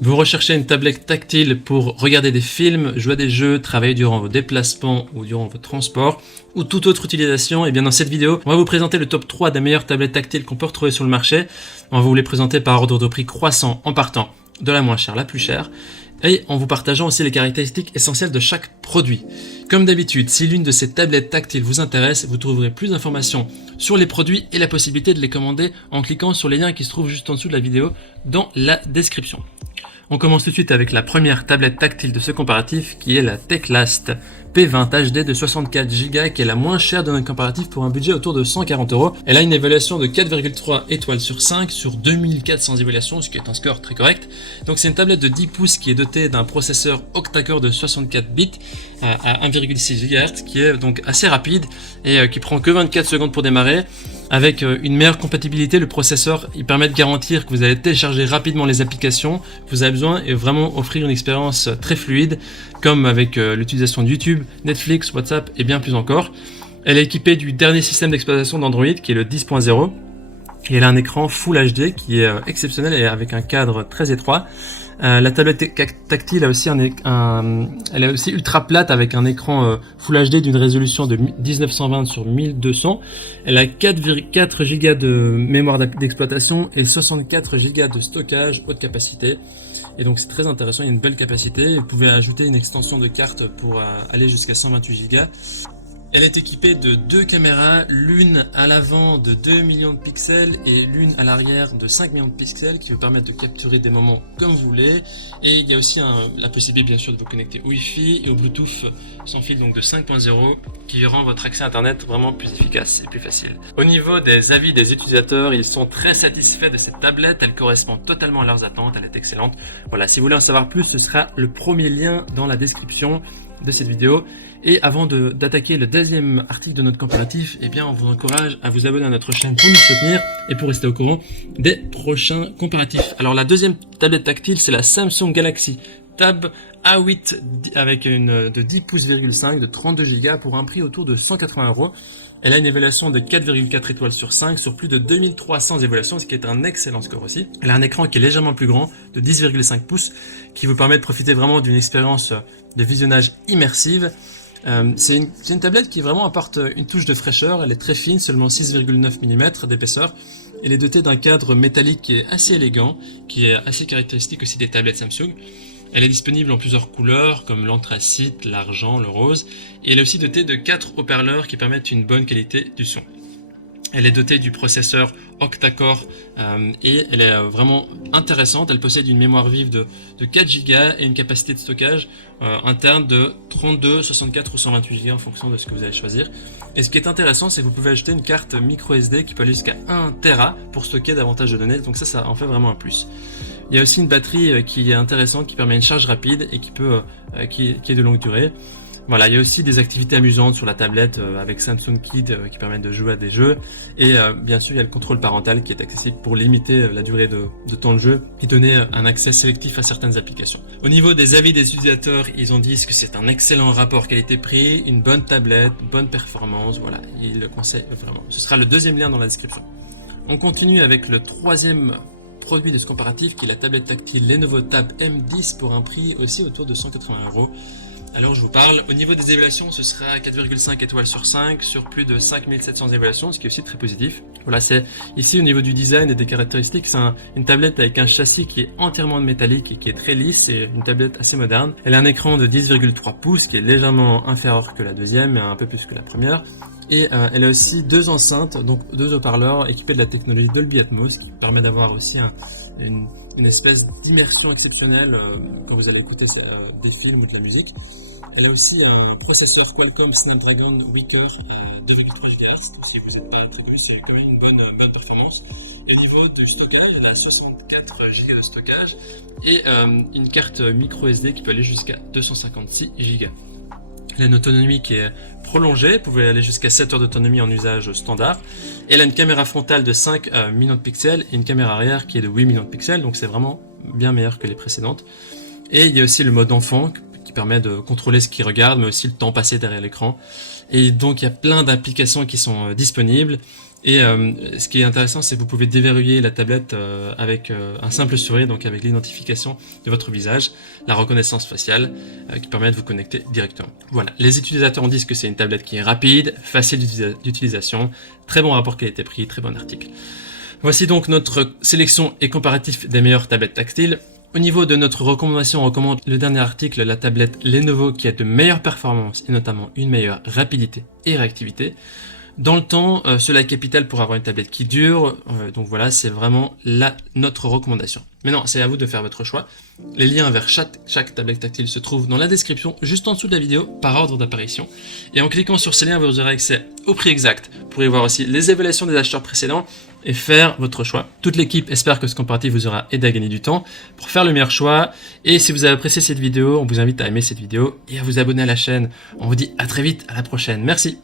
Vous recherchez une tablette tactile pour regarder des films, jouer à des jeux, travailler durant vos déplacements ou durant vos transports, ou toute autre utilisation. Et bien dans cette vidéo, on va vous présenter le top 3 des meilleures tablettes tactiles qu'on peut retrouver sur le marché. On va vous les présenter par ordre de prix croissant en partant de la moins chère à la plus chère, et en vous partageant aussi les caractéristiques essentielles de chaque produit. Comme d'habitude, si l'une de ces tablettes tactiles vous intéresse, vous trouverez plus d'informations sur les produits et la possibilité de les commander en cliquant sur les liens qui se trouvent juste en dessous de la vidéo dans la description. On commence tout de suite avec la première tablette tactile de ce comparatif qui est la Teclast P20 HD de 64 Go qui est la moins chère de notre comparatif pour un budget autour de 140 €. Elle a une évaluation de 4,3 étoiles sur 5 sur 2400 évaluations, ce qui est un score très correct. Donc c'est une tablette de 10 pouces qui est dotée d'un processeur octa-core de 64 bits à 1,6 GHz qui est donc assez rapide et qui prend que 24 secondes pour démarrer. Avec une meilleure compatibilité, le processeur il permet de garantir que vous allez télécharger rapidement les applications que vous avez besoin et vraiment offrir une expérience très fluide, comme avec l'utilisation de YouTube, Netflix, WhatsApp et bien plus encore. Elle est équipée du dernier système d'exploitation d'Android qui est le 10.0 et elle a un écran Full HD qui est exceptionnel et avec un cadre très étroit. La tablette tactile a aussi elle est aussi ultra plate avec un écran Full HD d'une résolution de 1920 sur 1200. Elle a 4,4 Go de mémoire d'exploitation et 64 Go de stockage haute capacité. Et donc c'est très intéressant, il y a une belle capacité. Vous pouvez ajouter une extension de carte pour aller jusqu'à 128 Go. Elle est équipée de deux caméras, l'une à l'avant de 2 millions de pixels et l'une à l'arrière de 5 millions de pixels qui vous permettent de capturer des moments comme vous voulez. Et il y a aussi la possibilité bien sûr de vous connecter au Wi-Fi et au Bluetooth sans fil donc de 5.0 qui rend votre accès à internet vraiment plus efficace et plus facile. Au niveau des avis des utilisateurs, ils sont très satisfaits de cette tablette, elle correspond totalement à leurs attentes, elle est excellente. Voilà, si vous voulez en savoir plus, ce sera le premier lien dans la description de cette vidéo. Et avant d'attaquer le deuxième article de notre comparatif, eh bien on vous encourage à vous abonner à notre chaîne pour nous soutenir et pour rester au courant des prochains comparatifs. Alors la deuxième tablette tactile, c'est la Samsung Galaxy Tab A8 avec une de 10 pouces,5 de 32 Go pour un prix autour de 180 €. Elle a une évaluation de 4,4 étoiles sur 5 sur plus de 2300 évaluations, ce qui est un excellent score aussi. Elle a un écran qui est légèrement plus grand, de 10,5 pouces, qui vous permet de profiter vraiment d'une expérience de visionnage immersive. C'est une tablette qui vraiment apporte une touche de fraîcheur, elle est très fine, seulement 6,9 mm d'épaisseur. Elle est dotée d'un cadre métallique qui est assez élégant, qui est assez caractéristique aussi des tablettes Samsung. Elle est disponible en plusieurs couleurs comme l'anthracite, l'argent, le rose, et elle est aussi dotée de 4 haut-parleurs qui permettent une bonne qualité du son. Elle est dotée du processeur octa-core et elle est vraiment intéressante. Elle possède une mémoire vive de 4 Go et une capacité de stockage interne de 32, 64 ou 128 Go en fonction de ce que vous allez choisir. Et ce qui est intéressant, c'est que vous pouvez acheter une carte micro SD qui peut aller jusqu'à 1 Tera pour stocker davantage de données. Donc ça en fait vraiment un plus. Il y a aussi une batterie qui est intéressante, qui permet une charge rapide et qui est de longue durée. Voilà, il y a aussi des activités amusantes sur la tablette avec Samsung Kids qui permettent de jouer à des jeux. Et bien sûr, il y a le contrôle parental qui est accessible pour limiter la durée de temps de jeu et donner un accès sélectif à certaines applications. Au niveau des avis des utilisateurs, ils ont dit que c'est un excellent rapport qualité-prix, une bonne tablette, bonne performance. Voilà, ils le conseillent vraiment. Ce sera le deuxième lien dans la description. On continue avec le troisième produit de ce comparatif qui est la tablette tactile Lenovo Tab M10 pour un prix aussi autour de 180 €. Alors je vous parle, au niveau des évaluations, ce sera 4,5 étoiles sur 5 sur plus de 5700 évaluations, ce qui est aussi très positif. Voilà, c'est ici au niveau du design et des caractéristiques, c'est une tablette avec un châssis qui est entièrement métallique et qui est très lisse, c'est une tablette assez moderne. Elle a un écran de 10,3 pouces qui est légèrement inférieur que la deuxième, mais un peu plus que la première. Et elle a aussi deux enceintes, donc deux haut-parleurs équipés de la technologie Dolby Atmos qui permet d'avoir aussi une espèce d'immersion exceptionnelle quand vous allez écouter des films ou de la musique. Elle a aussi un processeur Qualcomm Snapdragon Weaker à 2,3 GHz. Si vous n'êtes pas très doué, c'est quand même une bonne performance. Et au niveau du stockage, elle a 64 Go de stockage et une carte micro SD qui peut aller jusqu'à 256 Go. Elle a une autonomie qui est prolongée, vous pouvez aller jusqu'à 7 heures d'autonomie en usage standard. Et elle a une caméra frontale de 5 millions de pixels et une caméra arrière qui est de 8 millions de pixels, donc c'est vraiment bien meilleur que les précédentes. Et il y a aussi le mode enfant qui permet de contrôler ce qu'il regarde, mais aussi le temps passé derrière l'écran. Et donc il y a plein d'applications qui sont disponibles. Et ce qui est intéressant, c'est que vous pouvez déverrouiller la tablette avec un simple sourire, donc avec l'identification de votre visage, la reconnaissance faciale qui permet de vous connecter directement. Voilà, les utilisateurs disent que c'est une tablette qui est rapide, facile d'utilisation, très bon rapport qualité-prix, très bon article. Voici donc notre sélection et comparatif des meilleures tablettes tactiles. Au niveau de notre recommandation, on recommande le dernier article, la tablette Lenovo qui a de meilleures performances et notamment une meilleure rapidité et réactivité. Dans le temps, cela est capital pour avoir une tablette qui dure, donc voilà, c'est vraiment notre recommandation. Maintenant, c'est à vous de faire votre choix. Les liens vers chaque tablette tactile se trouvent dans la description, juste en dessous de la vidéo, par ordre d'apparition. Et en cliquant sur ces liens, vous aurez accès au prix exact. Vous pourrez voir aussi les évaluations des acheteurs précédents et faire votre choix. Toute l'équipe espère que ce comparatif vous aura aidé à gagner du temps pour faire le meilleur choix. Et si vous avez apprécié cette vidéo, on vous invite à aimer cette vidéo et à vous abonner à la chaîne. On vous dit à très vite, à la prochaine. Merci.